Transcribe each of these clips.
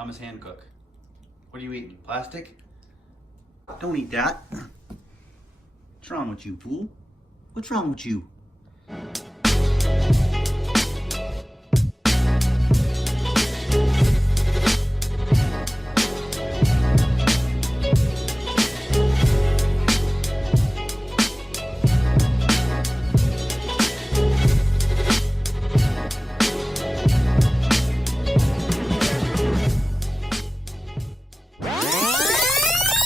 Thomas hand cook. What are you eating? Plastic? Don't eat that. What's wrong with you, fool? What's wrong with you?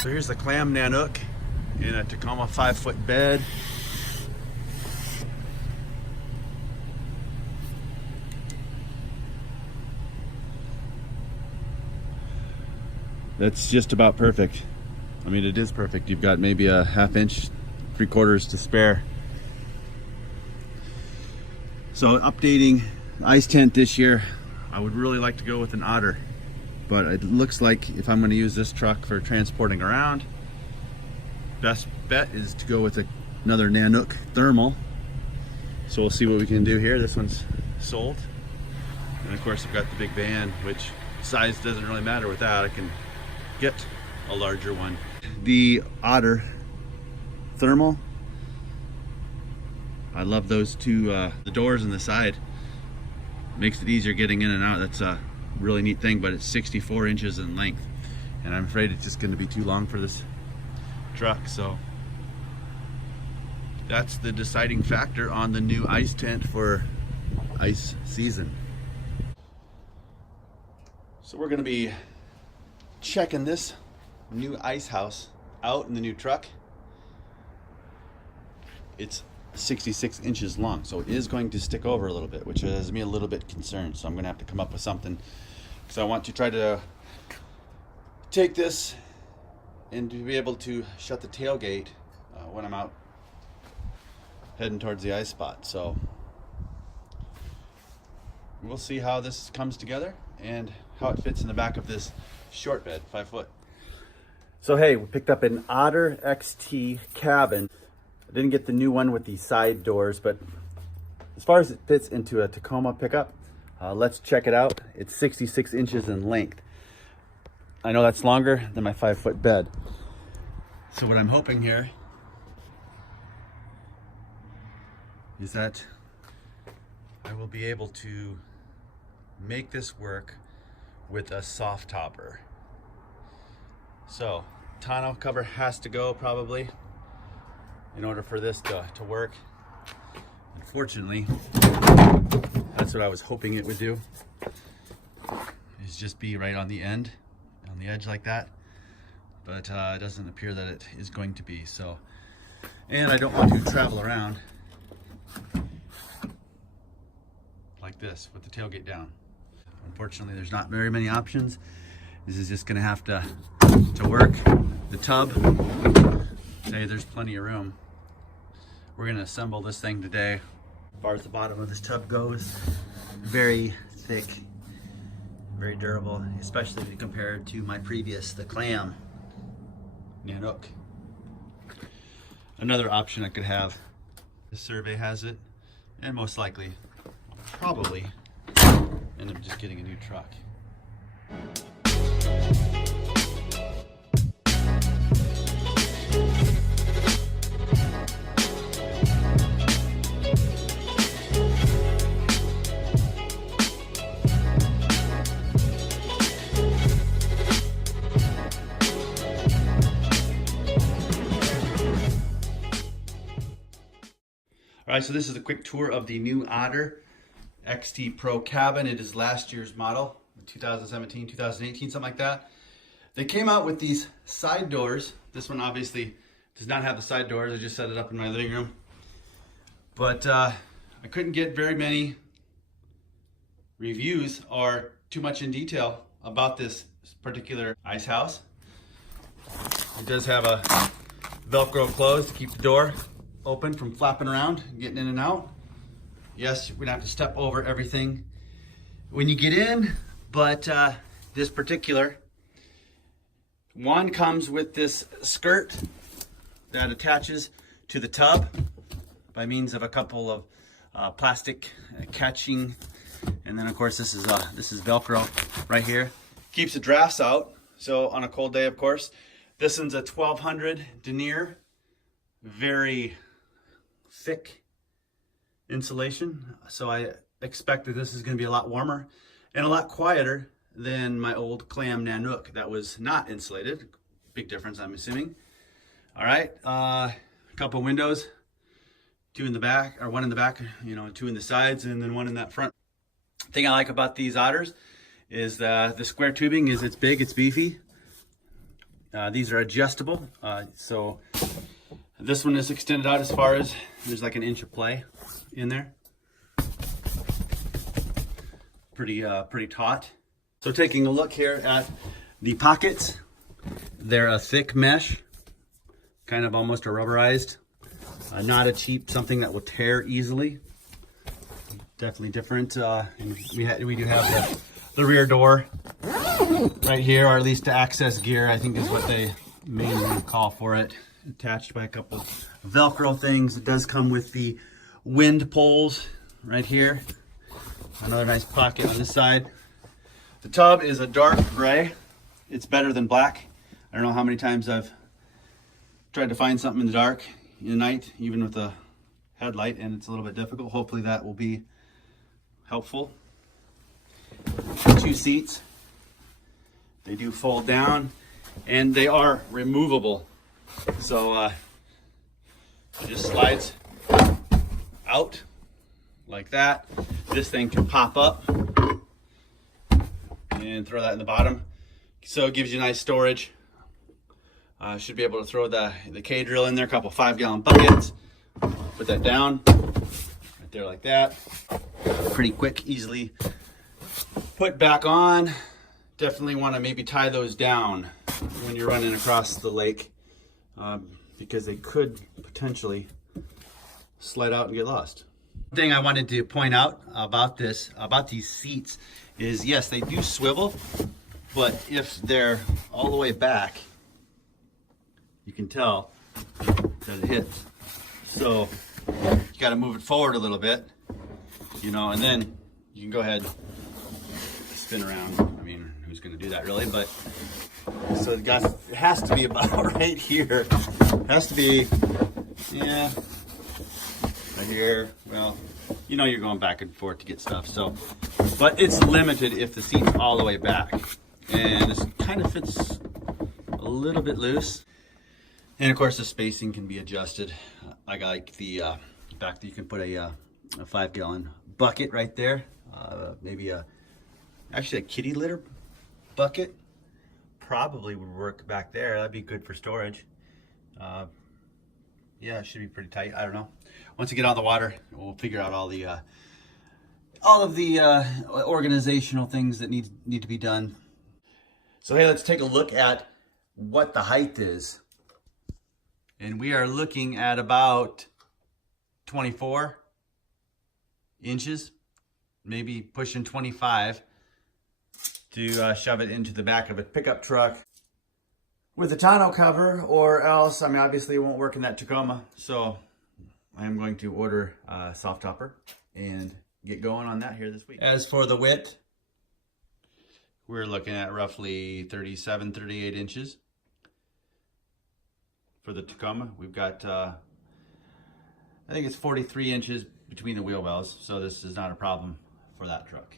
So here's the clam Nanook in a Tacoma 5-foot bed. That's just about perfect. I mean, it is perfect. You've got maybe a 1/2 inch, 3/4 to spare. So updating ice tent this year, I would really like to go with an Otter. But it looks like if I'm going to use this truck for transporting around, best bet is to go with another Nanook thermal. So we'll see what we can do here. This one's sold. And of course I've got the big van, which size doesn't really matter with that. I can get a larger one. The Otter thermal, I love those two, the doors on the side. Makes it easier getting in and out. That's a really neat thing, but it's 64 inches in length, and I'm afraid it's just going to be too long for this truck. So that's the deciding factor on the new ice tent for ice season. So we're going to be checking this new ice house out in the new truck. It's 66 inches long, so it is going to stick over a little bit, which has me a little bit concerned. So I'm going to have to come up with something, because I want to try to take this and to be able to shut the tailgate when I'm out heading towards the ice spot. So we'll see how this comes together and how it fits in the back of this short bed, 5 foot. So hey, we picked up an Otter XT cabin. I didn't get the new one with the side doors, but as far as it fits into a Tacoma pickup, let's check it out. It's 66 inches in length. I know that's longer than my 5 foot bed. So what I'm hoping here is that I will be able to make this work with a soft topper. So tonneau cover has to go probably in order for this to work. Unfortunately, that's what I was hoping it would do, is just be right on the end, on the edge like that. But it doesn't appear that it is going to be. So, and I don't want to travel around like this with the tailgate down. Unfortunately, there's not very many options. This is just gonna have to work. The tub, say there's plenty of room. We're gonna assemble this thing today. As far as the bottom of this tub goes, very thick, very durable, especially if you compare it to my previous, the clam Nanook. Another option I could have, the survey has it, and most likely, probably, end up just getting a new truck. All right, so this is a quick tour of the new Otter XT Pro cabin. It is last year's model, 2017, 2018, something like that. They came out with these side doors. This one obviously does not have the side doors. I just set it up in my living room. But I couldn't get very many reviews or too much in detail about this particular ice house. It does have a Velcro close to keep the door open from flapping around and getting in and out. Yes, we're gonna have to step over everything when you get in, but this particular one comes with this skirt that attaches to the tub by means of a couple of plastic catching, and then of course this is Velcro right here, Keeps the drafts out. So on a cold day, of course. This one's a 1200 denier. Very thick insulation. So I expect that this is going to be a lot warmer and a lot quieter than my old clam Nanook that was not insulated. Big difference, I'm assuming. All right, a couple windows, two in the back, or one in the back, you know, two in the sides, and then one in that front. Thing I like about these Otters is the square tubing is it's big, it's beefy. These are adjustable, so this one is extended out as far as there's like an inch of play in there. Pretty taut. So taking a look here at the pockets, they're a thick mesh, kind of almost a rubberized, not a cheap something that will tear easily. Definitely different. And we do have the rear door right here, or at least to access gear, I think is what they mainly call for it. Attached by a couple Velcro things. It does come with the wind poles right here. Another nice pocket on this side. The tub is a dark gray. It's better than black. I don't know how many times I've tried to find something in the dark in the night, even with a headlight, and it's a little bit difficult. Hopefully that will be helpful. 2 seats. They do fold down, and they are removable. So it just slides out like that. This thing can pop up and throw that in the bottom. So it gives you nice storage. Should be able to throw the K-drill in there, a couple 5-gallon buckets. Put that down right there like that. Pretty quick, easily put back on. Definitely want to maybe tie those down when you're running across the lake, because they could potentially slide out and get lost. One thing I wanted to point out about these seats is, yes, they do swivel, but if they're all the way back, you can tell that it hits. So you got to move it forward a little bit, you know, and then you can go ahead, spin around. I mean, who's going to do that really? But so it has to be about right here. It has to be, yeah, right here. Well, you know, you're going back and forth to get stuff. So, but it's limited if the seat's all the way back, and this kind of fits a little bit loose. And of course, the spacing can be adjusted. I like the fact that you can put a 5-gallon bucket right there. Maybe actually a kitty litter bucket probably would work back there. That'd be good for storage. Yeah, it should be pretty tight. I don't know. Once you get on the water, we'll figure out all of the organizational things that need to be done. So hey, let's take a look at what the height is. And we are looking at about 24 inches, maybe pushing 25, to shove it into the back of a pickup truck with a tonneau cover, or else, I mean, obviously it won't work in that Tacoma. So I am going to order a soft topper and get going on that here this week. As for the width, we're looking at roughly 37, 38 inches. For the Tacoma, we've got, I think it's 43 inches between the wheel wells, so this is not a problem for that truck.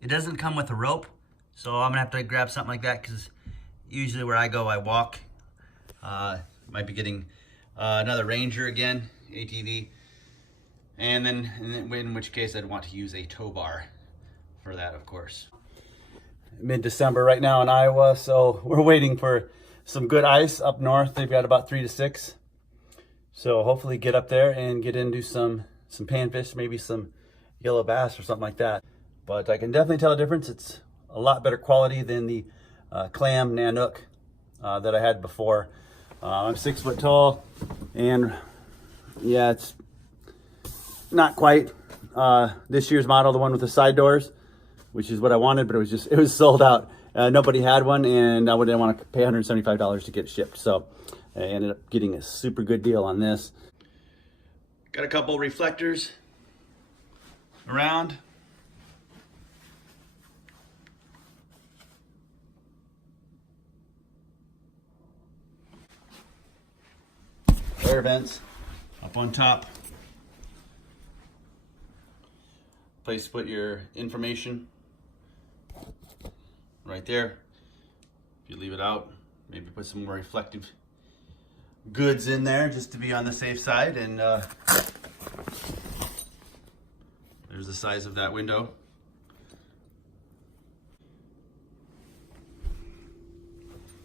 It doesn't come with a rope, so I'm gonna have to grab something like that, because usually where I go, I walk. Might be getting another Ranger again, ATV, and then in which case I'd want to use a tow bar for that, of course. Mid-December right now in Iowa, so we're waiting for some good ice up north. They've got about 3 to 6, so hopefully get up there and get into some panfish, maybe some yellow bass or something like that. But I can definitely tell a difference. It's a lot better quality than the clam Nanook that I had before. I'm 6 foot tall, and yeah, it's not quite this year's model, the one with the side doors, which is what I wanted, but it was sold out. Nobody had one, and I wouldn't want to pay $175 to get it shipped. So I ended up getting a super good deal on this. Got a couple reflectors around. air vents up on top. Place to put your information right there. If you leave it out, maybe put some more reflective goods in there just to be on the safe side. And there's the size of that window.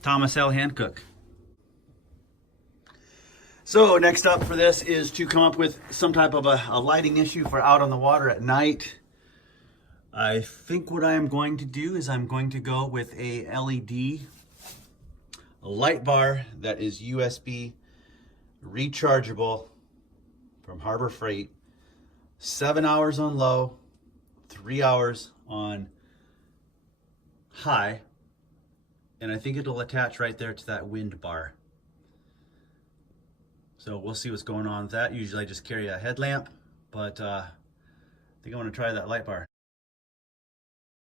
Thomas L. Hancock. So next up for this is to come up with some type of a lighting issue for out on the water at night. I think what I am going to do is I'm going to go with a LED, a light bar that is USB rechargeable from Harbor Freight, 7 hours on low, 3 hours on high, and I think it'll attach right there to that wind bar. So we'll see what's going on with that. Usually I just carry a headlamp, but I think I want to try that light bar.